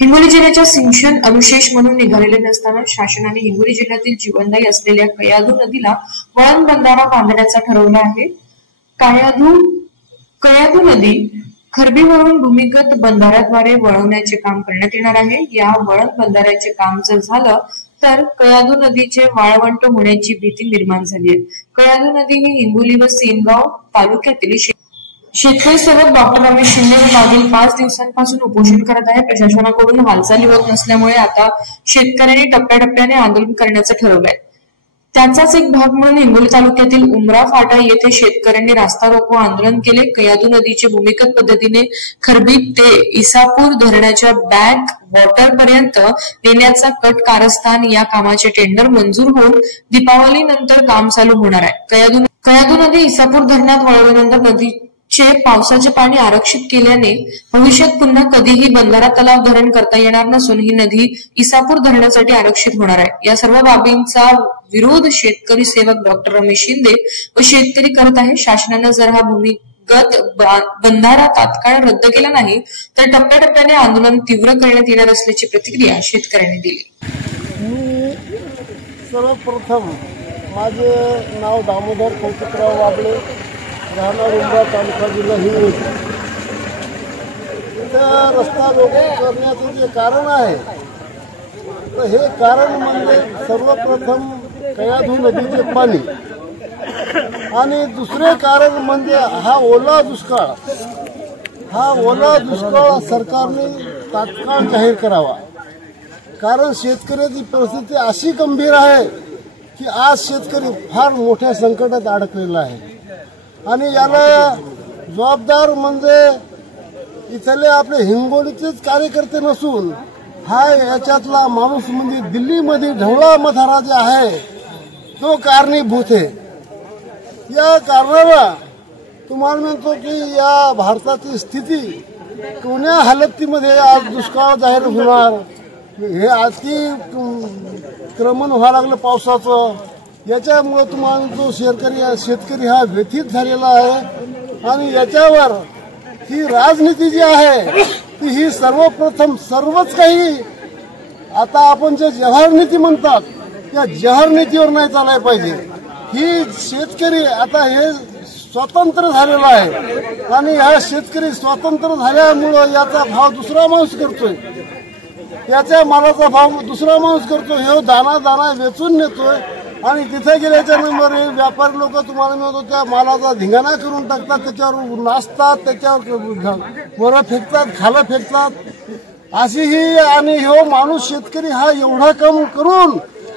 हिंगोली जिल्ह्याच्या सिंचन अनुशेष म्हणून निघालेले नसताना शासनाने हिंगोली जिल्ह्यातील जीवनदायी असलेल्या कयाधू नदीला वळण बंधारा बांधण्याचा ठरवला आहे। कयाधू नदी खरबीवरून भूमिगत बंधाऱ्याद्वारे वळवण्याचे काम करण्यात येणार आहे। या वळण बंधाऱ्याचे काम जर झालं तर कयाधू नदीचे वाळवंट होण्याची भीती निर्माण झाली आहे। कयाधू नदी ही हिंगोली व सेनगाव तालुक्यातील शेतकरी सेवक डॉक्टर रमेश शिंदे मागील 5 दिवसांपासून उपोषण करत आहे। प्रशासनाकडून हालचाली होत नसल्यामुळे आता शेतकऱ्यांनी टप्प्याटप्प्याने आंदोलन करण्याचं ठरवलंय। त्याचाच एक भाग म्हणून हिंगोली तालुक्यातील उमरा फाटा येथे शेतकऱ्यांनी रास्ता रोको आंदोलन केले। कयाधू नदीचे भूमिगत पद्धतीने खरबी ते इसापूर धरणाच्या बॅक वॉटर पर्यंत नेण्याचा कट कारस्थान या कामाचे टेंडर मंजूर होऊन दीपावली नंतर काम चालू होणार आहे। कयाधू नदी इसापूर धरणात वळवल्यानंतर नदीचे पावसाचे पाणी आरक्षित केल्याने भविष्यात पुन्हा कधीही बंधारा तलाव धरण करता येणार नसून ही नदी इसापूर धरणासाठी आरक्षित होणार आहे। या सर्व बाबींचा विरोध शेतकरी सेवक डॉक्टर रमेश शिंदे व शेतकरी करत आहे। शासनाने जर हा भूमिगत बंधारा तात्काळ रद्द केला नाही तर टप्प्याटप्प्याने आंदोलन तीव्र करण्यात येणार असल्याची प्रतिक्रिया शेतकऱ्यांनी दिली। मी सर्वप्रथम माझे नाव दामोदर कौतिकराव वाबळे, राहणार उमरा, तालुका, जिल्हा हिंगोली। इथं रस्ता रोको करण्याचं जे कारण आहे तर हे कारण म्हणजे सर्वप्रथम कयाधू नदीचे पाणी आणि दुसरे कारण म्हणजे हा ओला दुष्काळ। हा ओला दुष्काळ सरकारने तात्काळ जाहीर करावा, कारण शेतकऱ्याची परिस्थिती अशी गंभीर आहे की आज शेतकरी फार मोठ्या संकटात अडकलेला आहे आणि याला जबाबदार म्हणजे इथले आपले हिंगोलीचेच कार्यकर्ते नसून हा याच्यातला माणूस म्हणजे दिल्लीमध्ये ढवळा मधारा जे आहे तो कारणीभूत आहे। या कारणाला तुम्हाला म्हणतो की या भारताची स्थिती कोण्या हालतीमध्ये आज दुष्काळ जाहीर होणार, हे अतिक्रमण व्हायला लागलं पावसाचं, याच्यामुळे तुम्हाला तो शेतकरी हा व्यथित झालेला आहे आणि याच्यावर ही राजनीती जी आहे ही सर्वप्रथम सर्वच काही आता आपण जे जहर नीती म्हणतात त्या जहर नीतीवर नाही चालायला पाहिजे। ही शेतकरी आता हे स्वतंत्र झालेला आहे आणि हा शेतकरी स्वतंत्र झाल्यामुळं याचा भाव दुसरा माणूस करतोय, याच्या मालाचा भाव दुसरा माणूस करतोय, हे दाना वेचून नेतोय आणि तिथे गेल्याच्या नंतर व्यापारी लोक तुम्हाला मिळतो त्या मालाचा धिंगाणा करून टाकतात, त्याच्यावर नाचतात, त्याच्यावर वर फेकतात, खालं फेकतात अशी ही। आणि हो माणूस शेतकरी हा एवढा काम करून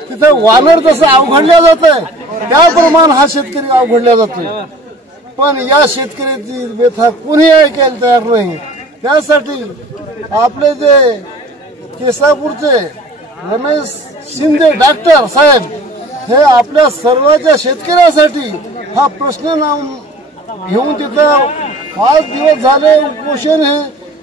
तिथे वानर जसं अवघडल्या जात आहे त्याप्रमाणे हा शेतकरी अवघडल्या जातोय, पण या शेतकऱ्याची व्यथा कोणी ऐकायला तयार नाही। त्यासाठी आपले जे केसापूरचे रमेश शिंदे डॉक्टर साहेब हे आपल्या सर्वांच्या शेतकऱ्यासाठी हा प्रश्न घेऊन तिथं 5 दिवस झाले उपोषण आहे,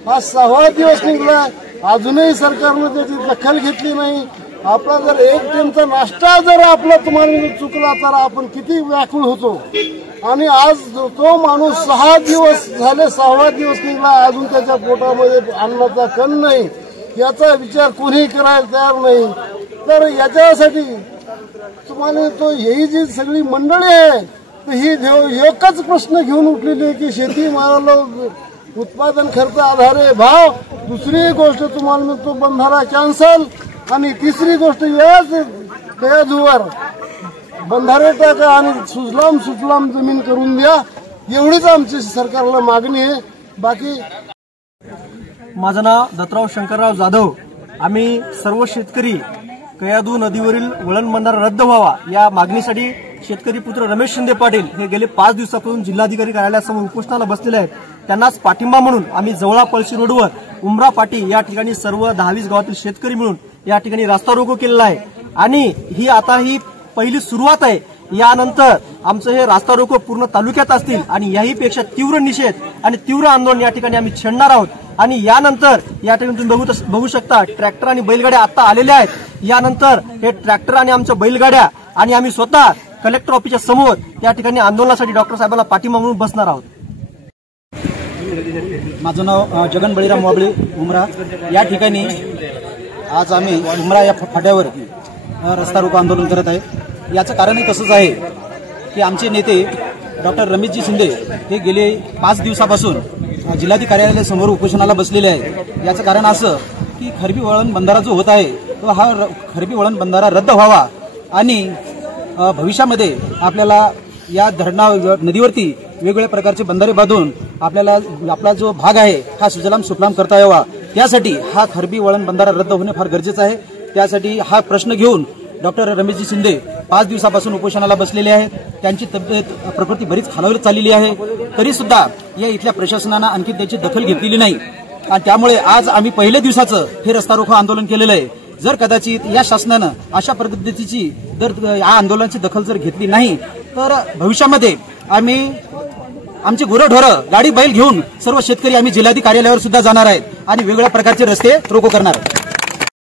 हा 6वा दिवस निघला, अजूनही सरकारने त्याची दखल घेतली नाही। आपला जर एक टाइमचा नाश्ता जर आपला तुम्हाला चुकला तर आपण किती व्याकुळ होतो आणि आज तो माणूस 6 दिवस झाले, 6वा दिवस निघला, अजून त्याच्या पोटामध्ये अन्नाचा कण नाही, याचा विचार कोणी करायला तयार नाही। तर याच्यासाठी तुम्हाला तो ही जी सगळी मंडळी आहे ही एकच प्रश्न घेऊन उठलेली आहे की शेती मालाला उत्पादन खर्च आधारे भाव, दुसरी गोष्ट तुम्हाला म्हणतो बंधारा कॅन्सल आणि तिसरी गोष्ट याच कयाधूवर बंधारे टाका आणि सुजलाम सुफलाम जमीन करून द्या, एवढीच आमची सरकारला मागणी आहे। बाकी माझं नाव दत्तराव शंकरराव जाधव। आम्ही सर्व शेतकरी कयाधू नदीवरील वळण बंधारा रद्द व्हावा या मागणीसाठी शेतकरी पुत्र रमेश शिंदे पाटील हे गेले 5 दिवसापासून जिल्हाधिकारी कार्यालयासमोर उपोषणाला बसलेले आहेत। त्यांनाच पाठिंबा म्हणून आम्ही जवळा पळशी रोडवर उमरा पाटी या ठिकाणी सर्व 10-20 गावातील शेतकरी मिळून या ठिकाणी रास्ता रोको केलेला आहे आणि ही पहिली सुरुवात आहे। यानंतर आमचं हे रास्ता रोको पूर्ण तालुक्यात असतील आणि याहीपेक्षा तीव्र निषेध आणि तीव्र आंदोलन या ठिकाणी आम्ही छेडणार आहोत आणि यानंतर या ठिकाणी तुम्ही बघू शकता ट्रॅक्टर आणि बैलगाड्या आता आलेल्या आहेत। यानंतर हे ट्रॅक्टर आणि आमच्या बैलगाड्या आणि आम्ही स्वतः कलेक्टर ऑफिसच्या समोर या ठिकाणी आंदोलनासाठी डॉक्टर साहेबांना पाठिंबा म्हणून बसणार आहोत। माझं नाव जगन बळीराम वाबळे उमरा। या ठिकाणी आज आम्ही उमरा या फाट्यावर रस्ता रोको आंदोलन करत आहे। याचं कारणही तसंच आहे की आमचे नेते डॉक्टर रमेशजी शिंदे हे गेले 5 दिवसापासून जिल्हाधिकारी कार्यालयासमोर उपोषणाला बसलेले आहेत। याचं कारण असं की खरबी वळण बंधारा जो होत आहे तो हा खरबी वळण बंधारा रद्द व्हावा आणि भविष्यामध्ये आपल्याला या धरणा नदीवरती वेगवेगळ्या प्रकारचे बंधारे बांधून आपल्याला आपला जो भाग आहे हा सुजलाम सुफलाम करता यावा, त्यासाठी हा खरबी वळण बंधारा रद्द होणे फार गरजेचं आहे। त्यासाठी हा प्रश्न घेऊन डॉक्टर रमेशजी शिंदे 5 दिवसापासून उपोषणाला बसलेले आहेत। त्यांची प्रकृती बरीच खालावत चाललेली आहे, तरी सुद्धा या इथल्या प्रशासनानं आणखी त्याची दखल घेतलेली नाही आणि त्यामुळे आज आम्ही पहिल्या दिवसाचं हे रस्ता रोको आंदोलन केलेलं आहे। जर कदाचित या शासनानं अशा पद्धतीची या आंदोलनाची दखल जर घेतली नाही तर भविष्यामध्ये आम्ही आमची गुरंढोरं गाडी बैल घेऊन सर्व शेतकरी आम्ही जिल्हाधिकारी कार्यालयावर सुद्धा जाणार आहेत आणि वेगवेगळ्या प्रकारचे रस्ते रोको करणार आहेत।